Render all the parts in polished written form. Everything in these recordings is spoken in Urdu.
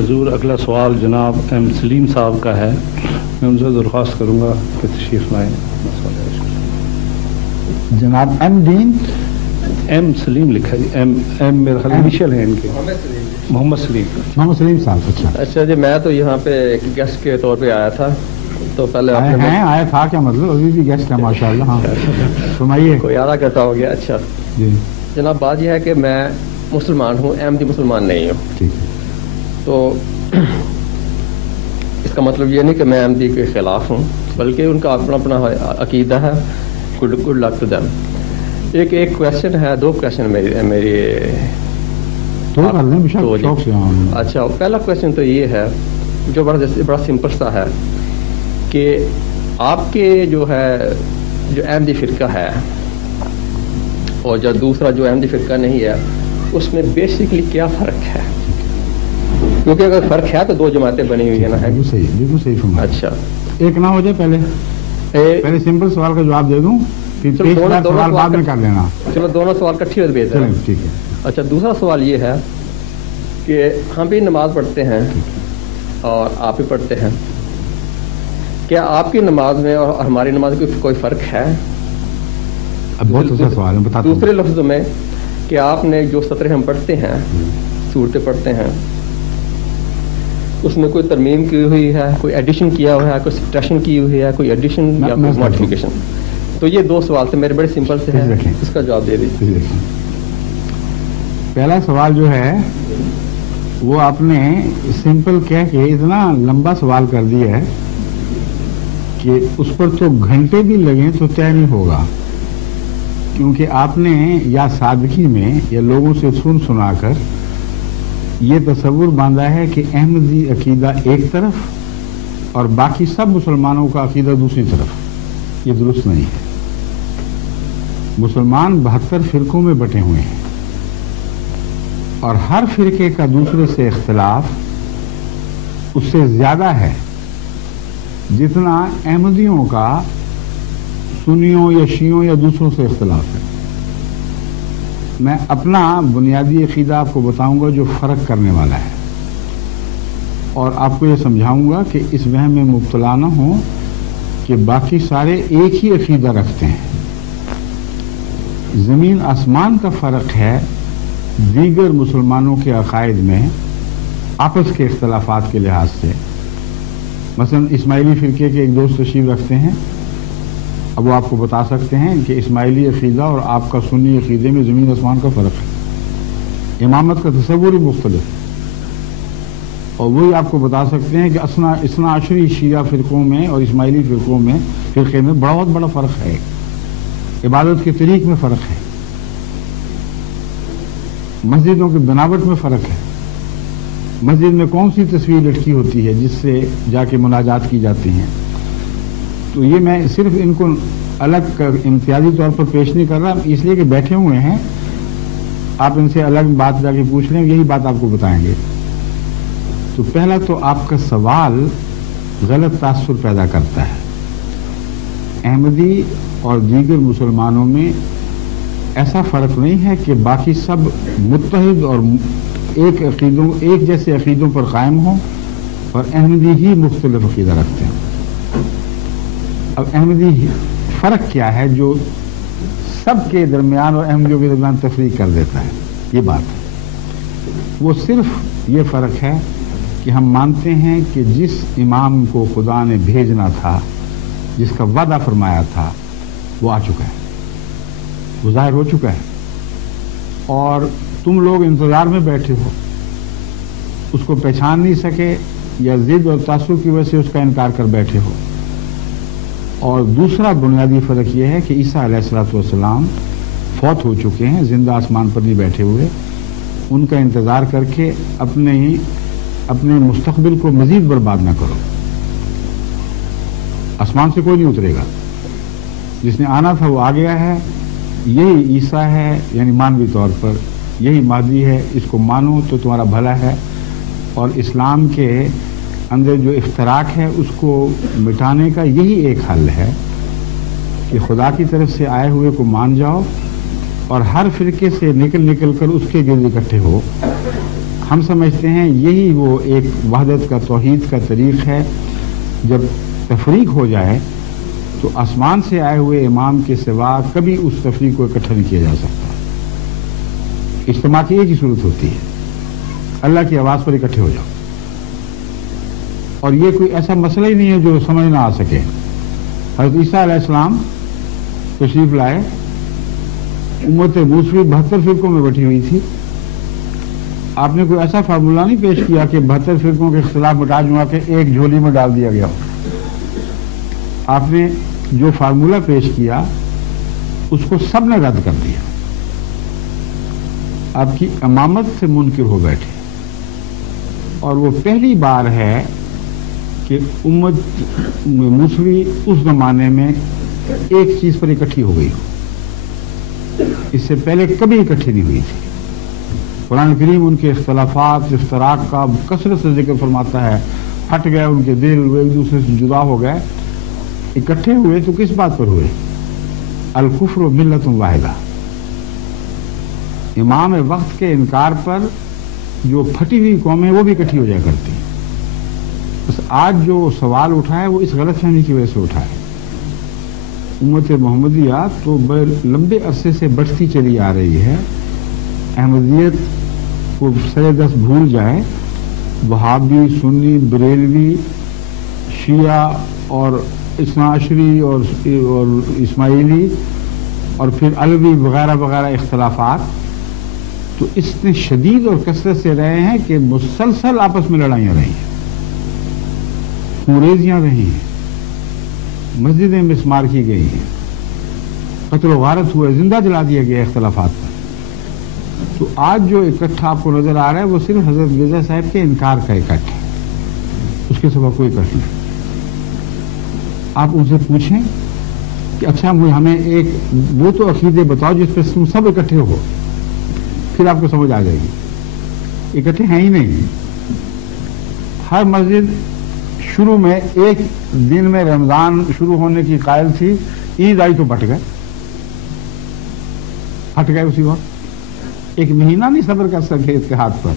حضور اگلا سوال جناب ایم سلیم صاحب کا ہے. میں ان سے درخواست کروں گا کہ تشریف لائیں. جناب ایم دین ایم سلیم لکھا جی. ایم میرے خیال انیشل ہیں ان کے. محمد سلیم صاحب. اچھا جی، میں تو یہاں پہ ایک گیسٹ کے طور پہ آیا تھا. تو پہلے آیا تھا کیا مطلب؟ ابھی بھی گیسٹ ہے ماشاء اللہ. ہاں فرمائیے. کوئی ارادہ کرتا ہو گیا. اچھا جی جناب، بات یہ ہے کہ میں مسلمان ہوں، احمدی مسلمان نہیں ہوں. ٹھیک ہے. تو اس کا مطلب یہ نہیں کہ میں احمدی کے خلاف ہوں، بلکہ ان کا اپنا اپنا عقیدہ ہے. Good luck to them. ایک کویشچن ہے، دو کویشچن میری. اچھا، پہلا کویشچن تو یہ ہے جو بڑا سمپل سا ہے کہ آپ کے جو احمدی فرقہ ہے اور جو دوسرا جو احمدی فرقہ نہیں ہے، اس میں بیسکلی کیا فرق ہے؟ کیونکہ اگر فرق ہے تو دو جماعتیں بنی ہوئی ہیں نا. بالکل صحیح فرمایا. اچھا، ایک نہ ہو جائے پہلے سمپل سوال کا جواب دے دوں، پھر سوال بعد میں کر لینا. چلو دونوں سوال کٹھی ہوئے بھیج دیں. ٹھیک ہے. اچھا، دوسرا سوال یہ ہے کہ ہم بھی نماز پڑھتے ہیں اور آپ بھی پڑھتے ہیں. کیا آپ کی نماز میں اور ہماری نماز میں کوئی فرق ہے؟ بہت اچھا سوال ہے، بتا. دوسرے لفظوں میں کہ آپ نے جو سطریں ہم پڑھتے ہیں، صورتیں پڑھتے ہیں، اس میں کوئی ترمیم کی ہوئی ہے، کوئی ایڈیشن کیا ہوا ہے، کوئی سبٹریکشن کی ہوئی ہے، کوئی ایڈیشن یا کوئی ماڈیفیکیشن؟ تو یہ دو سوال تھے میرے، بڑے سمپل سے ہیں. اس کا جواب دے دیجیے. پہلا سوال جو ہے وہ آپ نے سمپل کہہ کے اتنا لمبا سوال کر دیا ہے کہ اس پر تو گھنٹے بھی لگیں تو طے نہیں ہوگا. کیونکہ آپ نے یا سادگی میں یا لوگوں سے سنا کر یہ تصور باندھا ہے کہ احمدی عقیدہ ایک طرف اور باقی سب مسلمانوں کا عقیدہ دوسری طرف. یہ درست نہیں ہے. مسلمان 72 فرقوں میں بٹے ہوئے ہیں اور ہر فرقے کا دوسرے سے اختلاف اس سے زیادہ ہے جتنا احمدیوں کا سنیوں یا شیعوں یا دوسروں سے اختلاف ہے. میں اپنا بنیادی عقیدہ آپ کو بتاؤں گا جو فرق کرنے والا ہے، اور آپ کو یہ سمجھاؤں گا کہ اس وہم میں مبتلا نہ ہوں کہ باقی سارے ایک ہی عقیدہ رکھتے ہیں. زمین آسمان کا فرق ہے دیگر مسلمانوں کے عقائد میں آپس کے اختلافات کے لحاظ سے. مثلا اسماعیلی فرقے کے ایک دوست تشریف رکھتے ہیں، اب وہ آپ کو بتا سکتے ہیں کہ اسماعیلی عقیدہ اور آپ کا سنی عقیدے میں زمین آسمان کا فرق ہے. امامت کا تصور ہی مختلف ہے. اور وہی آپ کو بتا سکتے ہیں کہ اثنا عشری شیعہ فرقوں میں اور اسماعیلی فرقے میں بہت بڑا فرق ہے. عبادت کے طریق میں فرق ہے، مسجدوں کی بناوٹ میں فرق ہے. مسجد میں کون سی تصویر لٹکی ہوتی ہے جس سے جا کے مناجات کی جاتی ہیں. تو یہ میں صرف ان کو الگ امتیازی طور پر پیش نہیں کر رہا، اس لیے کہ بیٹھے ہوئے ہیں، آپ ان سے الگ بات جا کے پوچھ لیں، یہی بات آپ کو بتائیں گے. تو پہلا تو آپ کا سوال غلط تاثر پیدا کرتا ہے. احمدی اور دیگر مسلمانوں میں ایسا فرق نہیں ہے کہ باقی سب متحد اور ایک جیسے عقیدوں پر قائم ہوں اور احمدی ہی مختلف عقیدہ رکھتے ہیں. اب احمدی فرق کیا ہے جو سب کے درمیان اور احمدیوں کے درمیان تفریق کر دیتا ہے؟ یہ بات ہے، وہ صرف یہ فرق ہے کہ ہم مانتے ہیں کہ جس امام کو خدا نے بھیجنا تھا، جس کا وعدہ فرمایا تھا، وہ آ چکا ہے، وہ ظاہر ہو چکا ہے، اور تم لوگ انتظار میں بیٹھے ہو. اس کو پہچان نہیں سکے یا ضد اور تعصب کی وجہ سے اس کا انکار کر بیٹھے ہو. اور دوسرا بنیادی فرق یہ ہے کہ عیسیٰ علیہ الصلوۃ والسلام فوت ہو چکے ہیں، زندہ آسمان پر نہیں بیٹھے ہوئے. ان کا انتظار کر کے اپنے مستقبل کو مزید برباد نہ کرو. آسمان سے کوئی نہیں اترے گا، جس نے آنا تھا وہ آ گیا ہے. یہی عیسیٰ ہے، یعنی مانوی طور پر یہی مہدی ہے. اس کو مانو تو تمہارا بھلا ہے. اور اسلام کے اندر جو افتراق ہے اس کو مٹانے کا یہی ایک حل ہے کہ خدا کی طرف سے آئے ہوئے کو مان جاؤ اور ہر فرقے سے نکل کر اس کے گرد اکٹھے ہو. ہم سمجھتے ہیں یہی وہ ایک وحدت کا توحید کا طریق ہے. جب تفریق ہو جائے تو آسمان سے آئے ہوئے امام کے سوا کبھی اس تفریق کو اکٹھا نہیں کیا جا سکتا. اجتماع کی ایک ہی صورت ہوتی ہے, اللہ کی آواز پر اکٹھے ہو جاؤ. اور یہ کوئی ایسا مسئلہ ہی نہیں ہے جو سمجھ نہ آ سکے. حضرت عیسیٰ علیہ السلام تشریف لائے, امت موسوی 72 فرقوں میں بٹھی ہوئی تھی. آپ نے کوئی ایسا فارمولہ نہیں پیش کیا کہ 72 فرقوں کے اختلاف مٹا جما کے ایک جھولی میں ڈال دیا گیا ہو. آپ نے جو فارمولہ پیش کیا اس کو سب نے رد کر دیا. آپ کی امامت سے منکر ہو بیٹھے. اور وہ پہلی بار ہے کہ امت موسوی اس زمانے میں ایک چیز پر اکٹھی ہو گئی ہو. اس سے پہلے کبھی اکٹھی نہیں ہوئی تھی. قرآن کریم ان کے اختلافات اشتراک کا کثرت سے ذکر فرماتا ہے. ہٹ گئے ان کے دل, وہ ایک دوسرے سے جدا ہو گئے. اکٹھے ہوئے تو کس بات پر ہوئے؟ الکفر ملت واحدہ. امام وقت کے انکار پر جو پھٹی ہوئی قومیں وہ بھی اکٹھی ہو جایا کرتی ہیں. بس آج جو سوال اٹھا ہے وہ اس غلط فہمی کی وجہ سے اٹھا ہے. امت محمدیہ تو لمبے عرصے سے بڑھتی چلی آ رہی ہے. احمدیت کو سر دست بھول جائے, وہابی, سنی, بریلوی, شیعہ اور اثنا عشری اور اسماعیلی اور پھر علوی وغیرہ وغیرہ اختلافات تو اتنے شدید اور کثرت سے رہے ہیں کہ مسلسل آپس میں لڑائیاں رہی ہیں, خونریزیاں رہی ہیں, مسجدیں مسمار کی گئی ہیں, قتل و غارت ہوئے, زندہ جلا دیا گیا اختلافات پر. تو آج جو اکٹھا آپ کو نظر آ رہا ہے وہ صرف حضرت مرزا صاحب کے انکار کا اکٹھا ہے, اس کے سوا کوئی اکٹھا نہیں. آپ ان سے پوچھیں کہ اچھا ہمیں ایک وہ تو عقیدے بتاؤ جس پہ تم سب اکٹھے ہو, پھر آپ کو سمجھ آ جائے گی. اکٹھے ہیں ہی نہیں. ہر مسجد شروع میں ایک دن میں رمضان شروع ہونے کی قائل تھی, عید آئی تو بٹ گئے, ہٹ گئے اسی وقت. ایک مہینہ نہیں صبر کر سکے اتحاد پر.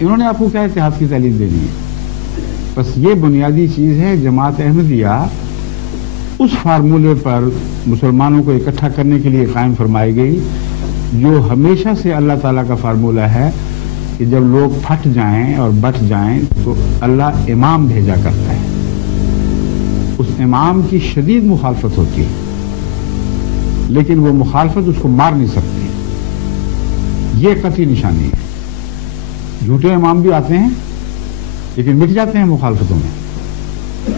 انہوں نے آپ کو کیا اتحاد کی تعلیم دینی ہے؟ بس یہ بنیادی چیز ہے. جماعت احمدیہ اس فارمولے پر مسلمانوں کو اکٹھا کرنے کے لیے قائم فرمائی گئی جو ہمیشہ سے اللہ تعالیٰ کا فارمولہ ہے کہ جب لوگ پھٹ جائیں اور بٹ جائیں تو اللہ امام بھیجا کرتا ہے. اس امام کی شدید مخالفت ہوتی ہے لیکن وہ مخالفت اس کو مار نہیں سکتی. یہ قطعی نشانی ہے. جھوٹے امام بھی آتے ہیں لیکن مٹ جاتے ہیں مخالفتوں میں.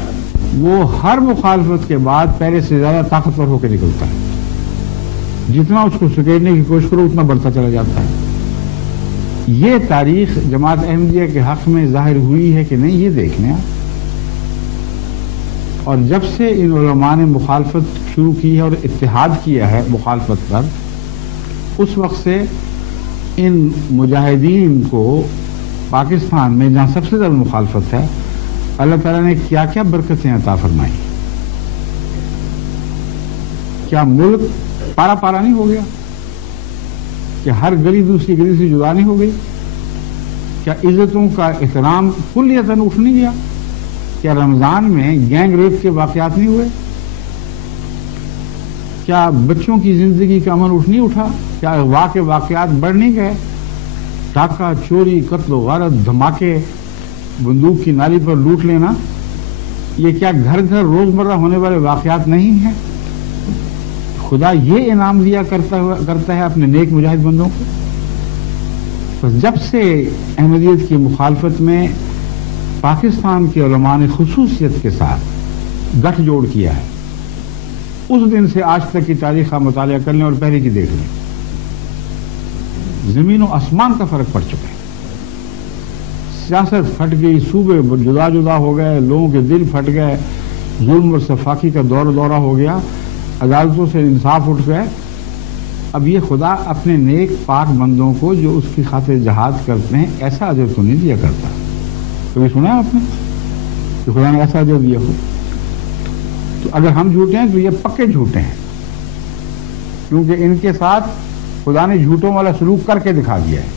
وہ ہر مخالفت کے بعد پہلے سے زیادہ طاقتور ہو کے نکلتا ہے. جتنا اس کو سکیڑنے کی کوشش کرو اتنا بڑھتا چلا جاتا ہے. یہ تاریخ جماعت احمدیہ کے حق میں ظاہر ہوئی ہے کہ نہیں, یہ دیکھ لیں. اور جب سے ان علماء نے مخالفت شروع کی ہے اور اتحاد کیا ہے مخالفت پر, اس وقت سے ان مجاہدین کو پاکستان میں جہاں سب سے زیادہ مخالفت ہے اللہ تعالیٰ نے کیا کیا برکتیں عطا فرمائی. کیا ملک پارا پارا نہیں ہو گیا؟ کیا ہر گلی دوسری گلی سے جدا نہیں ہو گئی؟ کیا عزتوں کا احترام کلیتاً اٹھ نہیں گیا؟ کیا رمضان میں گینگ ریپ کے واقعات نہیں ہوئے؟ کیا بچوں کی زندگی کا امن اٹھ نہیں اٹھا؟ کیا اغوا کے واقعات بڑھ نہیں گئے؟ ڈاکہ, چوری, قتل و غارت, دھماکے, بندوق کی نالی پر لوٹ لینا, یہ کیا گھر گھر روزمرہ ہونے والے واقعات نہیں ہیں؟ خدا یہ انعام دیا کرتا ہے اپنے نیک مجاہد بندوں کو. بس جب سے احمدیت کی مخالفت میں پاکستان کے علماء نے خصوصیت کے ساتھ گٹھ جوڑ کیا ہے, اس دن سے آج تک کی تاریخ کا مطالعہ کر لیں اور پہلے کی دیکھ لیں, زمین و آسمان کا فرق پڑ چکا ہے. سیاست پھٹ گئی, صوبے جدا جدا ہو گئے, لوگوں کے دل پھٹ گئے, ظلم اور سفاکی کا دورہ ہو گیا, عدالتوں سے انصاف اٹھ گئے. اب یہ خدا اپنے نیک پاک بندوں کو جو اس کی خاطر جہاد کرتے ہیں ایسا اجر تو نہیں دیا کرتا. کبھی سنا ہے آپ نے کہ خدا نے ایسا اجر دیا ہو؟ تو اگر ہم جھوٹے ہیں تو یہ پکے جھوٹے ہیں, کیونکہ ان کے ساتھ خدا نے جھوٹوں والا سلوک کر کے دکھا دیا ہے.